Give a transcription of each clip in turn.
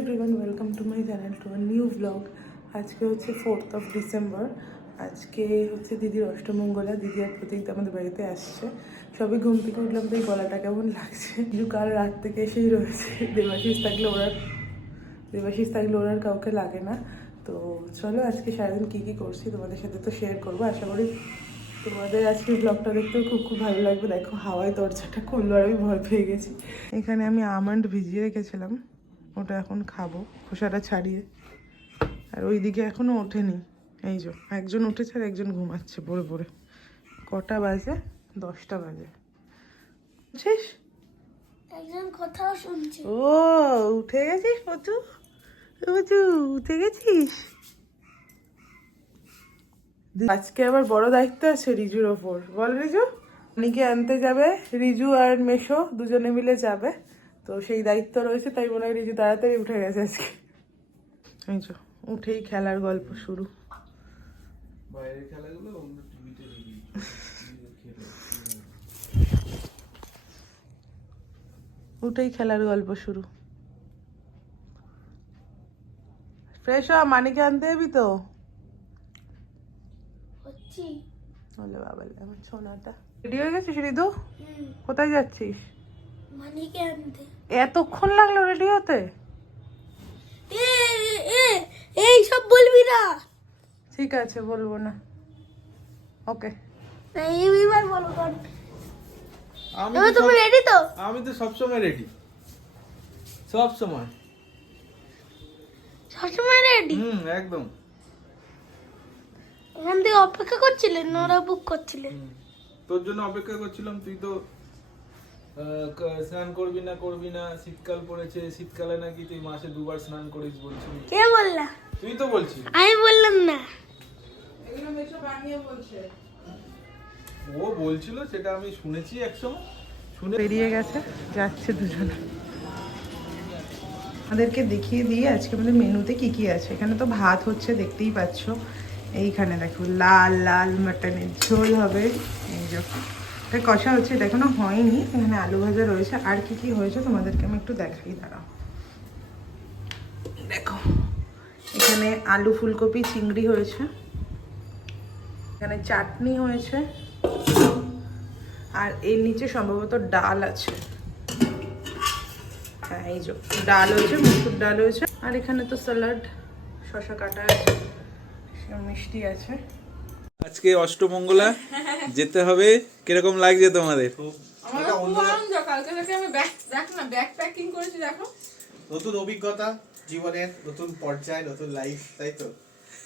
Everyone, welcome to my channel to a new blog. আজকে হচ্ছে 4th of December। আজকে হচ্ছে দিদির অষ্টমঙ্গলা। দিদি আর প্রতীক আমাদের বাড়িতে আসছে। সবই ঘুম থেকে উঠলাম, তো এই গলাটা কেমন লাগছে। কিন্তু কাল রাত থেকে এসেই রয়েছে। দেবাশিস থাকলে ওর আর কাউকে লাগে না। তো চলো আজকে সারাদিন কী কী করছি তোমাদের সাথে তো শেয়ার করবো। আশা করি তোমাদের আজকে ব্লগটা দেখতেও খুব খুব ভালো লাগবে। দেখো হাওয়ায় দরজাটা খুললো আর আমি ভয় পেয়ে গেছি। এখানে আমি আমন্ড ভিজিয়ে রেখেছিলাম, ওটা এখন খাবো খোসাটা ছাড়িয়ে। আর ওইদিকে এখনো ওঠেনি, এই যে একজন উঠেছে আর একজন ঘুমাচ্ছে পড়ে পড়ে। কটা বাজে? 10টা বাজে। বুঝছিস? একজন কথাও শুনছে। ও উঠে গেছিস পচু? পচু উঠে গেছিস? আজকে আবার বড় দায়িত্ব আছে রিজুর ওপর। বল রিজু। অনিকে আনতে যাবে, রিজু আর মেশো দুজনে মিলে যাবে। তো সেই দায়িত্ব রয়েছে, তাই মনে হয় রিজু তাড়াতাড়ি উঠে গেছে আজকে। এই তো উঠেই খেলার গল্প শুরু। বাইরের খেলাগুলো অন্য টিভিতে উঠেই খেলার গল্প শুরু। ফ্রেশ হ, মানিকে আনতে যাবি তো? হচ্ছি। বলে বাবা আমার সোনাটা রেডি হয়ে গেছিস রিদু? কোথায় যাচ্ছিস? মানিকে আনতে। এতক্ষণ লাগলো রেডি হতে? এই সব বলবি না। ঠিক আছে বলবো না, ওকে। এইবার বলো কোন। আমি এবার তুমি রেডি তো? আমি তো সবসময় রেডি, সবসময়। সবসময় রেডি? একদম। এখান থেকে অপেক্ষা করছিলেন, ওরা বুক করছিলেন। তোর জন্য অপেক্ষা করছিলাম। তুই তো স্নান করবি না, শীতকাল পড়েছে, শীতকালে নাকি তুই মাসে 2বার স্নান করিস বলছিস। কে বললা? তুই তো বলছিস। আমি বললাম না। এগুলো মেশো বানিয়ে বলছে। ও বলছিল, সেটা আমি শুনেছি একসময়। শুনে বেরিয়ে গেছে, যাচ্ছে দুজনে। আমাদেরকে দেখিয়ে দিয়ে আজকে আমাদের মেনুতে কি কি আছে। এখানে তো ভাত হচ্ছে, দেখতেই পাচ্ছ। এইখানে দেখো লাল লাল মাটনের ঝোল হবে। এই যে এটা কষা হচ্ছে, এটা এখনো হয়নি। এখানে আলু ভাজা রয়েছে। আর কি কি হয়েছে তোমাদেরকে আমি একটু দেখাই, দাঁড়াও। দেখো এখানে আলু ফুলকপি চিংড়ি হয়েছে, এখানে চাটনি হয়েছে, আর এর নিচে সম্ভবত ডাল আছে। হ্যাঁ এই যে ডাল হয়েছে, মুসুর ডাল হয়েছে। আর এখানে তো স্যালাড, শসা কাটা আছে, মিষ্টি আছে। আজকে অষ্টমঙ্গলা যেতে হবে। কিরকম লাগছে তোমাদের? আমার খুব আনন্দ। কালকে থেকে আমি ব্যাগ প্যাকিং করেছি, দেখো। নতুন অভিজ্ঞতা জীবনের, নতুন পর্যায়, নতুন লাইফ, তাই তো?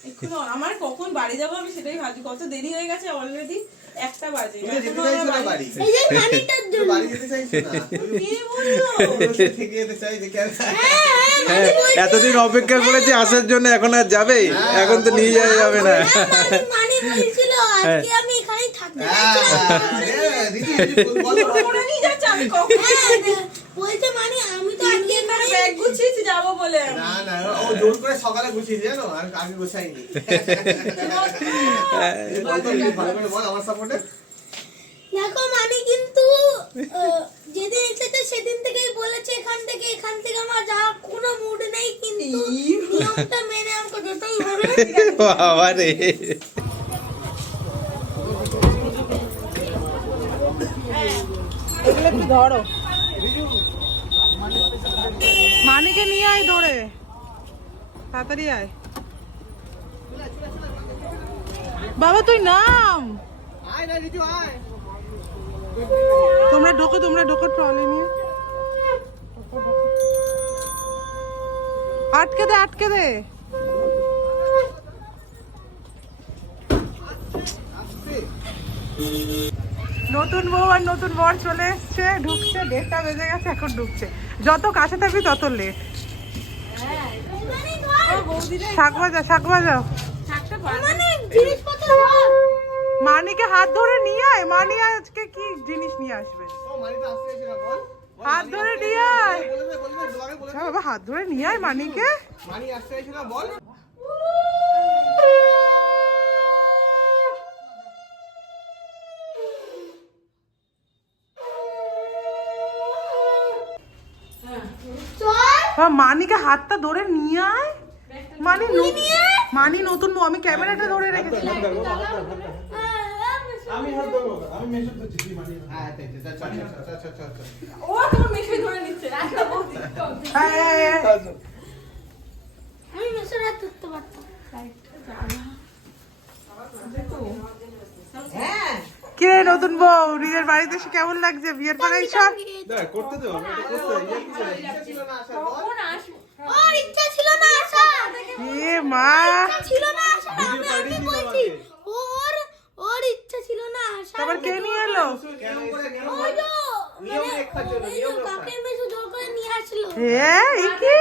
এক্ষুনি আমার কখন বাড়ি যাবো আমি সেটাই ভাবছি। কত দেরি হয়ে গেছে, অলরেডি 1টা বাজে। তুমি যেতে চাইছো না বাড়ি? এই যে মানিটার তুমি জন্য। বাড়ি যেতে চাইছো না? কি বললো? তুমি থেকে যেতে চাই দেখে হ্যাঁ, এতদিন অপেক্ষা করেছে আসার জন্য, এখন আর যাবে? এখন তো নিয়ে যাওয়া যাবে না। মানি বলেছিল আজকে আমি এখানেই থাকতে চাইছিলাম। ওরা নিয়ে যাচ্ছে, আমি কখন বলছে মানি আমি তো আজকে এখানে ব্যাগ গুছিয়েছি যাবো বলে। না না, ও জোর করে সকালে গুছিয়ে জানো, আর আগে গোছাইনি। বল তো, ভালো করে বল আমার সাপোর্টে। দেখো মানি কিন্তু যেদিন এসেছে সেদিন থেকেই বলেছে এখান থেকে আমার যাওয়ার কোনো মুড নেই, কিন্তু নিয়মটা মেনে আমাকে যেতেই হবে। বাবা রে, এগুলো একটু ধরো। মানিকে নিয়ে আয় ধরে, তাড়াতাড়ি আয়। বাবা তুই নাম। তোমরা ঢোকো ট্রলি নিয়ে। আটকে দে। নতুন বউ আর নতুন বর চলে এসছে, ঢুকছে। 1:30 বেজে গেছে, এখন ঢুকছে। যত কাছে থাকবি তত লেট। শাক বাজাও। জিনিসপত্র মানিকে হাত ধরে নিয়ে আয়। মানি আজকে কি জিনিস নিয়ে আসবে? ও মানি তো আসতে চাইছে না, বল। হাত ধরে নিয়ে আয়। বলে বাবা হাত ধরে নিয়ে আয় মানিকে। মানি আসতে চাইছে না, বল। চল বাবা, মানিকে হাতটা ধরে নিয়ে আয়। মানি নতুন বউ, আমি ক্যামেরাটা ধরে রেখেছি। আমি হাত দেবো, আমি মেশো করছি, তুই মানি না। হ্যাঁ, ও তোমার মেশিন ধরে নিচ্ছে আচ্ছা বৌদি আমি মেশোর হাত ধরতে পারতাম। কি রে নতুন বউ, নিজের বাড়িতে এসে কেমন লাগছে? বিয়ের পরে এইসব দেখ, করতে দেবো, এটা করতে হবে, ইচ্ছা ছিল না আসার পর। কখন আসবো ওর ইচ্ছা ছিল না আসা, এ মা, ইচ্ছা ছিল না আসা, ভিডিও পাঠিয়ে দিল বলছি আমাকে। ওর ইচ্ছা ছিল না আসা। আবার কে নিয়ে এলো? নিয়ম করে নিয়ম ওই যে নিয়ম রক্ষার জন্য, এই যে নিয়ম রক্ষা। কাকের মেশো জোর করে নিয়ে আসলো। এ কি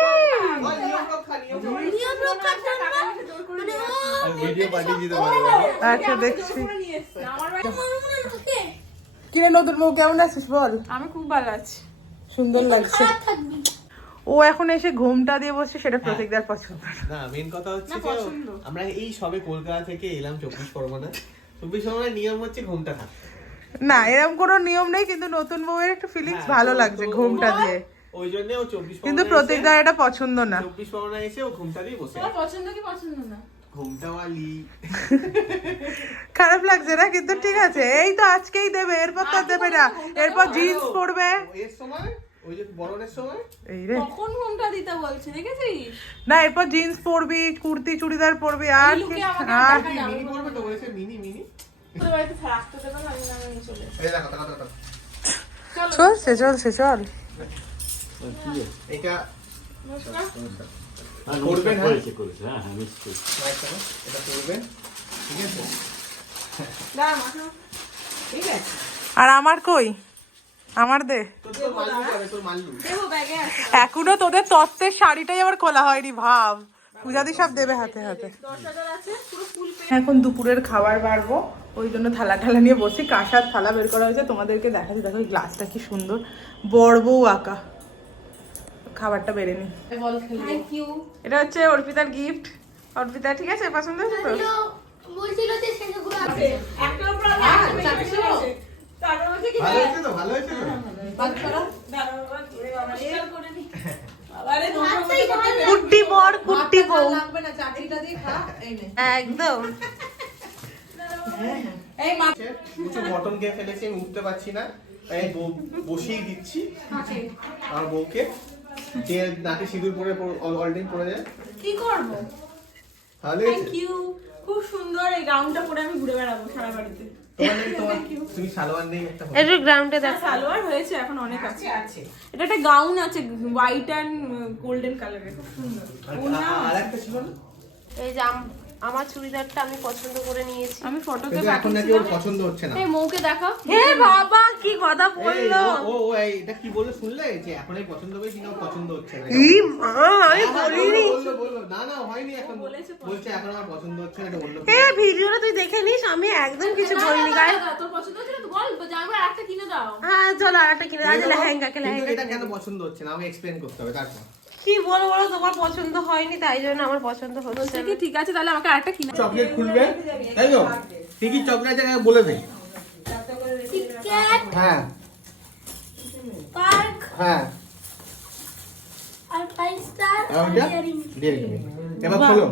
ওই নিয়ম রক্ষা, নিয়ম রক্ষা। নিয়ম রক্ষার জন্য মানে ও ভিডিও পাঠিয়ে দিতে পারবো। আচ্ছা দেখছি। নিয়ে এসছে আমার বাড়ি মনে মনে ঢুকে কি রে নতুন বউ, কেমন আছিস বল? আমি খুব ভালো আছি সুন্দর লাগছে। খারাপ থাকবি। ও এখন এসে ঘুমটা দিয়ে বসছে, সেটা প্রতীকদার পছন্দ না। না, মেন কথা হচ্ছে যে আমরা এই সবে কলকাতা থেকে এলাম 24 পরগনা। 24 পরগনার নিয়ম হচ্ছে ঘুমটা থাকা। না, এরকম কোনো নিয়ম নেই, কিন্তু নতুন বউয়ের একটু ফিলিংস ভালো লাগছে ঘুমটা দিয়ে। ওই জন্য ও 24 কিন্তু পরগনা প্রতীকদার এটা পছন্দ না। 24 পরগনা এসে ও ঘুমটা দিয়ে বসে তোমার আছে। পছন্দ কি পছন্দ না ঘুমটা ওয়ালি। খারাপ লাগছে না, কিন্তু ঠিক আছে। এই তো আজকেই দেবে, এরপর তো আর দেবে না। এরপর জিন্স পরবে। এর সময় ওই যে বরণের সময় এই রে, কখন ঘুমটা দিতে বলছে দেখেছিস না এরপর জিন্স পরবি, কুর্তি চুড়িদার পরবি, আর এই কি? লুকে আমাকে আর দেখা যাবে মিনি পরবে তো বলেছে, মিনি মিনি। তোর বাড়িতে রাখতে দেবে না, আমি না নিয়ে চলে এসেছি। এই দেখো দেখো দেখো। চলছে চলছে চল। এটা হ্যাঁ, করবেন, নমস্কার, হ্যাঁ? করেছে, করেছে, হ্যাঁ, হ্যাঁ, নিশ্চয়ই। এটা করবেন, ঠিক আছে? দাঁড়া মাখা ঠিক আছে আর আমার কই? আমার দে। তোর মাল্লু যাবে, তোর মাল্লু। দেবো ব্যাগে আছে এখনো তোদের তত্ত্বের শাড়িটাই আবার খোলা হয়নি, ভাব। পূজাদি সব দেবে হাতে হাতে। 10,000 আছে পুরো ফুল এখন দুপুরের খাবার বাড়বো, ওই জন্য থালা ঠালা নিয়ে বসি। কাঁসার থালা বের করা হয়েছে, তোমাদেরকে দেখাচ্ছি। দেখো এই গ্লাসটা কি সুন্দর, বড় বউ আঁকা। খাবারটা বেড়ে নি। Thank you. এটা হচ্ছে অর্পিতার গিফট। অর্পিতা ঠিক আছে, পছন্দ হয়েছে তো? বলছিল যে সেগুলো আছে। একটার উপর আমি একটা চারশো তারপর হচ্ছে কি ভালো হয়েছে তো, ভালো হয়েছে তো? কুট্টি বর কুট্টি বউ একদম। কিছু মটন খেয়ে ফেলেছি, আমি উঠতে পারছি না, তাই বসিয়ে দিচ্ছি আমার বউকে, যে নাকে সিঁদুর পরে অলরেডি পরে যায়। কি করব? তাহলে থ্যাংক ইউ, খুব সুন্দর। এই গাউনটা পরে আমি ঘুরে বেড়াবো সারা বাড়িতে। তুমি সালোয়ার নেই একটা হবে। একটু গ্রাউন্ডে দেখ। সালোয়ার হয়েছে, এখন অনেক আছে। এটা একটা গাউন আছে, হোয়াইট এন্ড গোল্ডেন কালারের, খুব সুন্দর। আর একটা ছিল না? এই যে আমার চুড়িদারটা আমি পছন্দ করে নিয়েছি। আমি ফটোতে কিন্তু এখন নাকি ওর পছন্দ হচ্ছে না। এই মৌকে দেখাও। হে বাবা, কি কথা এই, বললো! ও এটা কি বললো শুনলে? যে এখনই পছন্দ হবে কিনা ওর পছন্দ হচ্ছে না। ই মা, আমি বলিনি। বললো না না হয়নি, এখন বলছে এখন আমার পছন্দ হচ্ছে না, এটা অন্য এ ভিডিওটা তুই দেখে নিস, আমি একদম কিছু বলিনি গায়ে। তোর পছন্দ হচ্ছে না তো বল, জামাই একটা কিনে দাও। হ্যাঁ চলো আর একটা কিনে আজ লেহেঙ্গা কে কিন্তু লেহেঙ্গা এটা কেন পছন্দ হচ্ছে না, আমি এক্সপ্লেন করতে হবে তারপর। কি বলো বলো, তোমার পছন্দ হয়নি তাই জন্য আমার পছন্দ হচ্ছে না। ঠিক আছে, তাহলে আমাকে আরেকটা কিনে চকলেট খুলবে, তাই তো? কি কি চকলেট আছে বলে দে। কিটক্যাট, হ্যাঁ পার্ক হ্যাঁ, আর 5 স্টার আর আর ওইটা ডেয়ারি দিয়ে দিবি। এবার খোলো,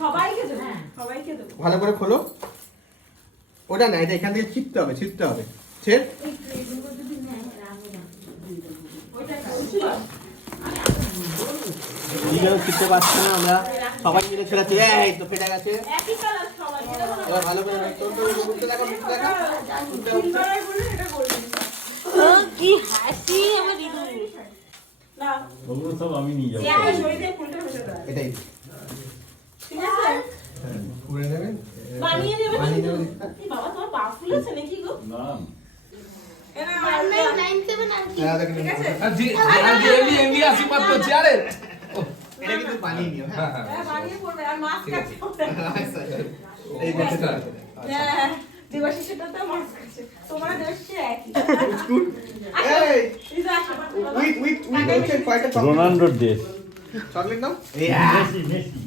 সবাইকে দেবো, সবাইকে দেবো। ভালো করে খোলো। ওটা না, এটা এখান থেকে ছিটতে হবে, ছিটতে হবে। ছেড়। নিজেও ছিটতে পারছি না, আমরা সবাই মিলে ছেড়াচ্ছি। এই তো ফেটে গেছে। একই কালার সবাই, এবার ভালো করে মুখটা দেখো, মুখটা দেখো। ও কি হাসি আমার দিদু। ওগুলো সব আমি নিয়ে যাবো। এটাই ঠিক আছে, করে নেবেন, বানিয়ে নেবে বানিয়ে নেবেন। বাবা, তোমার পা ফুলেছে নাকি গো? না, 1997 আর কি হ্যাঁ, দেখেন। এটা কিন্তু বানিয়ে নিও, হ্যাঁ। বানিয়ে পড়বে, আর মাস্ক আছে। এই বক্সটা। হ্যাঁ, দেবাশিসেরটা তো মাস্ক আছে, তোমার দেবাশিসের একই। এই দিদা আসো। উইট হচ্ছে কয়টা চকলেট? রোনাল্ডোর দেশ। চকলেট নাও। Messi, Messi.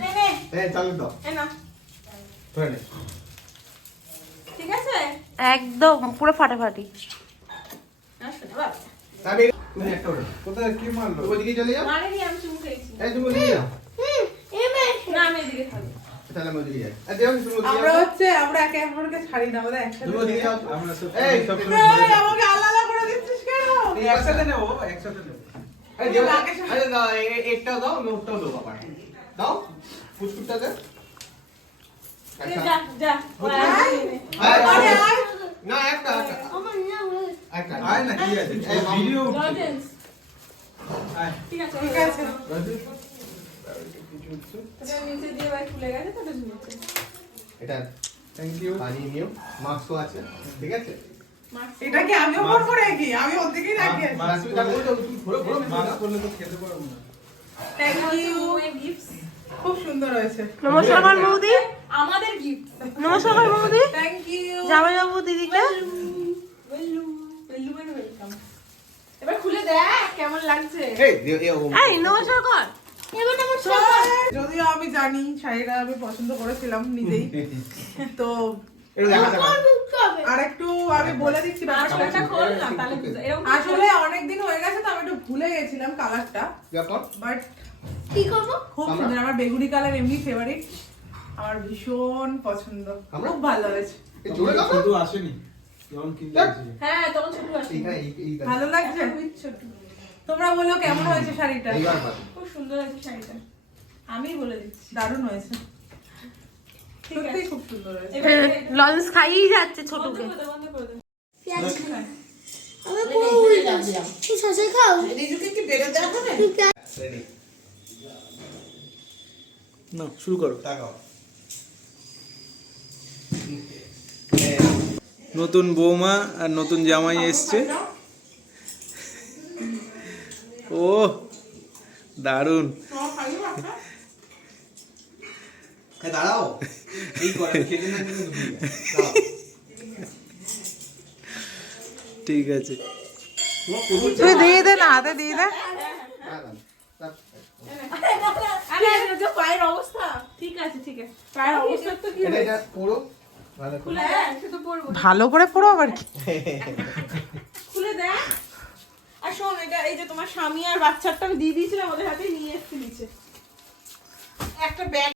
নে, নে, এই চকলেট দাও। এ নাও। ধরে নে। ঠিক আছে, একদম পুরো ফাটাফাটি। আসো না বাবা। আমি তুমি একটা ওটা কোথায় কি মারলো? ওইদিকে চলে যাও মারেনি, আমি চুমু খেয়েছি। এই তুমি ওইদিকে যাও না, আমি এদিকে থাকবো। তাহলে আমি ওইদিকে যাই আর দেও তুমি ওইদিকে আমরা যাও হচ্ছে আমরা একে অপরকে ছাড়ি না, আমাদের একসাথে তুমি ওইদিকে যাও আমরা সব এই সব এই, আমাকে আলাদা করে দিচ্ছিস কেন? একসাথে নেবো, একসাথে নেবো। এই দেও আরে দাও একটাও দাও আমি ওটাও দেবো আবার দাও ফুসফুসটা দে যা, যা। ও আয়। একদমই নেই। আরে আয়। না একটা একটা আমার না হয়ে একটা আয় না, কি আছে? ভিডিও উঠছে। লজেন্স। আয়। ঠিক আছে, ঠিক আছে। এটা নিচে দিয়ে ভাই খুলে গেছে তো এটা ঝুলছে। এটা থ্যাংক ইউ। পানি নিও মাস্কও আছে ঠিক আছে এটা কি আমিও করবো নাকি? আমি ওর দিকেই রাখি। তুমি তা করে দাও তুমি ঘোরো ঘোরো মাস্ক করলে তো খেতে পারবো না। Thank you. গিফটস খুব সুন্দর হয়েছে। নমস্কার বৌদি, আমাদের গিফট। নমস্কার বৌদি, থ্যাংক ইউ। জামাইবাবু দিদিকে। ওয়েলকাম। এবার খুলে দেখ কেমন লাগছে। এই দেও এই ও এই নমস্কার কর। এবার আমার যদিও আমি জানি শাড়িটা আমি পছন্দ করেছিলাম নিজেই, তো এটা দেখা দেখা মুখটা হবে আর একটু আমি বলে দিচ্ছি ব্যাপারটা। আসলে এটা খোল না, তাহলে বুঝা। এরকম আসলে অনেকদিন হয়ে গেছে তো আমি একটু ভুলে গেছিলাম কালারটা, দেখো বাট কি করবো খুব সুন্দর। আমার বেগুনি কালার এমনি ফেভারিট, আমার ভীষণ পছন্দ, খুব ভালো হয়েছে। এই জোরে দাও শুধু আসেনি। যখন কিনতে আসি। হ্যাঁ, তখন ছোট আসে। এইখানে এই ভালো লাগছে? তোমরা বলো কেমন হয়েছে শাড়িটা? এইবার পাবে খুব সুন্দর আছে শাড়িটা। আমি বলে দিচ্ছি। দারুণ হয়েছে, ঠিক আছে। সত্যি খুব সুন্দর হয়েছে। লঞ্চ খাইয়েই যাচ্ছে বন্ধ ছোটকে। করে দে, বন্ধ করে দে। পেঁয়াজ খাই আমি পুরো উল্টা তুই শসা খাও নিজেকে কি বেড়ে দেওয়া হবে? রেডি না, শুরু করো। তাকাও নতুন বৌমা আর নতুন জামাই এসছে। ও দারুণ। দাঁড়াও এই করে খেতে না কিন্তু ভুলে দাও ঠিক আছে। তুই দিয়ে দে না, হাতে দিয়ে দে। আরে এটা যে পায়ের অবস্থা। ঠিক আছে, ঠিক আছে। পায়ের অবস্থা তো কি হবে? এটা পুরো ভালো করে খুলে দেখ, সে তো পড়বো। ভালো করে পড়ো আবার কি? খুলে দেখ। আর শোন, এটা এই যে তোমার স্বামী আর বাচ্চাটা আমি দিয়ে দিয়েছিলাম, ওদের হাতে নিয়ে এসেছি নিচে। একটা ব্যাগ